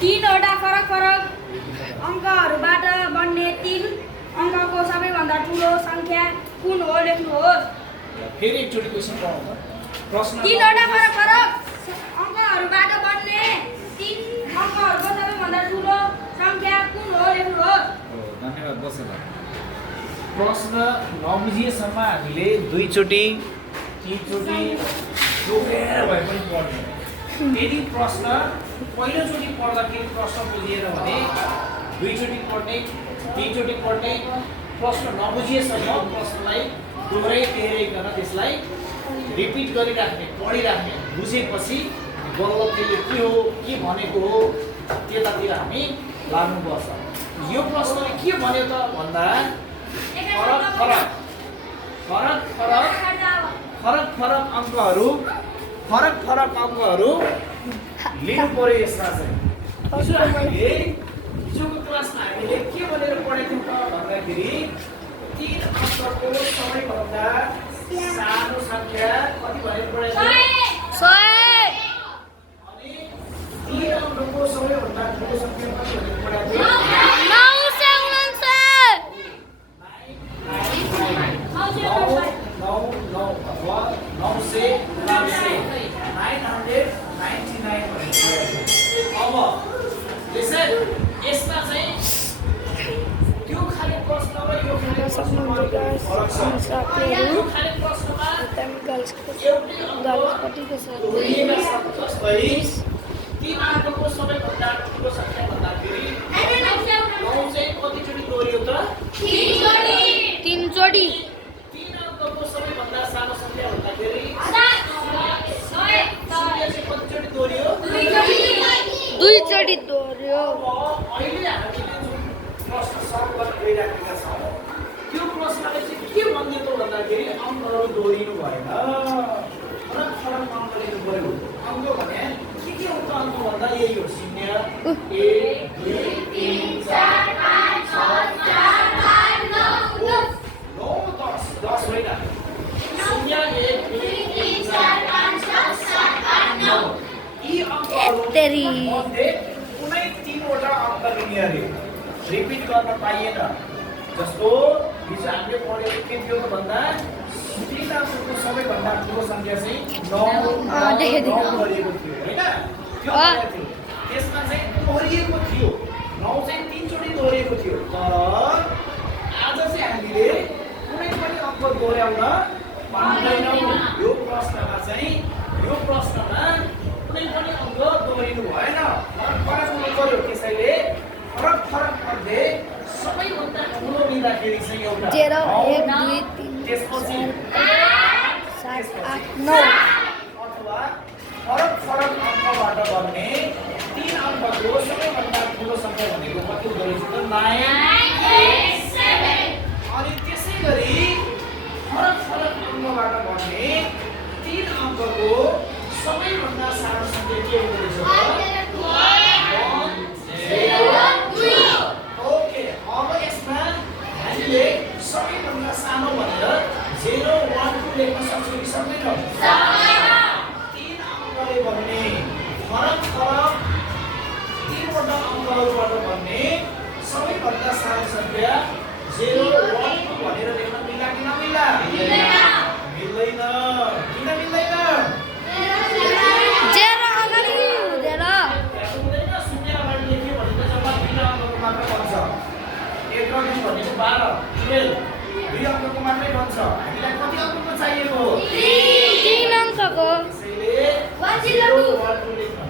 तीनवटा फरक फरक अङ्कहरूबाट बन्ने 3 अङ्कको सबैभन्दा ठुलो सङ्ख्या कुन हो लेख्नुहोस्। फेरि एकचोटि क्वेसन पढाउनु प्रश्न। तीनवटा फरक फरक अङ्कहरूबाट बन्ने 3 अङ्कहरूको सबैभन्दा ठुलो सङ्ख्या कुन हो लेख्नुहोस्। धन्यवाद बसेर प्रश्न नबुझिएसम्म हामीले 2 चोटि 3 चोटि जोडेर भए पनि पढ्ने। यदि प्रश्न पहिलोचोटि पढ्दाखेरि प्रश्न बुझिएन भने 2 चोटि पढ्ने 3 चोटि पढ्ने। प्रश्न नबुझिएसम्म प्रश्नलाई दोहोऱ्याइकन त्यसलाई रिपिट गरिराख्ने पढिराख्ने। बुझेपछि बल्ल त्यसले के हो के भनेको हो त्यतातिर हामी लाग्नुपर्छ। यो प्रश्नले के भन्यो त भन्दा फरक अङ्कहरू लिनु पर्यो। यसमा चाहिँ हिजोको क्लासमा हामीले के भनेर पढेको थियौँ त भन्दाखेरि 3 अङ्कको सबैभन्दा सानो सङ्ख्या कति भनेर पढेको थियौँ? 100। अनि 3 अङ्कको सबैभन्दा ठुलो सङ्ख्या कति भनेर पढेको थियौँ? 999 अब यसमा चाहिँ त्यो खाली प्रश्न र यो खाली प्रश्नमा फरक छ। यो खाली प्रश्नमा दोहोरिएका शब्द जस्तै 3 अङ्कको सबैभन्दा ठुलो सङ्ख्या भन्दाखेरि 9 चाहिँ कतिचोटि दोहोरियो त? 3 चोटि। 3 अङ्कको सबैभन्दा सानो सङ्ख्या भन्दाखेरि 2 चोटि दोहोऱ्यो। अहिले हामीले जुन प्रश्न सल्भ गर्न गइराखेका छौँ त्यो प्रश्नले चाहिँ के भन्दियो त भन्दाखेरि अङ्कहरू दोहोरिनु भएन, फरक फरक अङ्क लिनु पर्यो। अङ्क भने के हुन्छ अङ्क भन्दा यही हो 0 1 2 3 4 5 6 7 8 9 10 10 होइन 0 1 2 3 4 5 6 7 8 9 यी अङ्कहरू मध्ये कुनै 3वटा अङ्क लिने अरे रिपिट गर्न पाइएन। जस्तो हिजो हामीले पढेको के थियो त भन्दा 3 अङ्कको सबैभन्दा ठुलो सङ्ख्या चाहिँ 9 गरिएको थियो होइन? त्यो पढेको थियो। त्यसमा चाहिँ दोहोरिएको थियो 9 चाहिँ 3 चोटि दोहोरिएको थियो। तर आज चाहिँ हामीले कुनै पनि अङ्क दोहोऱ्याउन पाउँदैनौँ। यो प्रश्नमा कुनै पनि अङ्क दोहोरिनु भएन, फरक हुनु पर्यो। त्यसैले फरक मध्ये सबैभन्दा ठुलो लिँदाखेरि चाहिँ एउटा 0 1 2 3 त्यसपछि 7 8 9 अथवा फरक अङ्कबाट बन्ने 3 अङ्कको सबैभन्दा ठुलो सङ्ख्या भनेको कति हुँदो रहेछ त? 9 8 7। अनि त्यसै गरी फरक अङ्कबाट बन्ने 3 अङ्कको सबैभन्दा सानो सङ्ख्या के हुँदो रहेछ त? 1 0 2। ओके, अब यसमा हामीले सबैभन्दा सानो भनेर 0 1 2 लेख्न सक्छौँ कि सक्दैनौँ? 3 अङ्कले बन्ने फरक 3वटा अङ्कहरूबाट बन्ने सबैभन्दा सानो सङ्ख्या 0 1 2 भनेर लेख्न मिल्ला कि नमिल्ला? मिल्दैन। किन मिल्दैन? भनेको 12 12 2 अङ्कको मात्रै बन्छ। हामीलाई कति अङ्कको चाहिएको? 3 अङ्कको। त्यसैले 1 0 2 लेख्न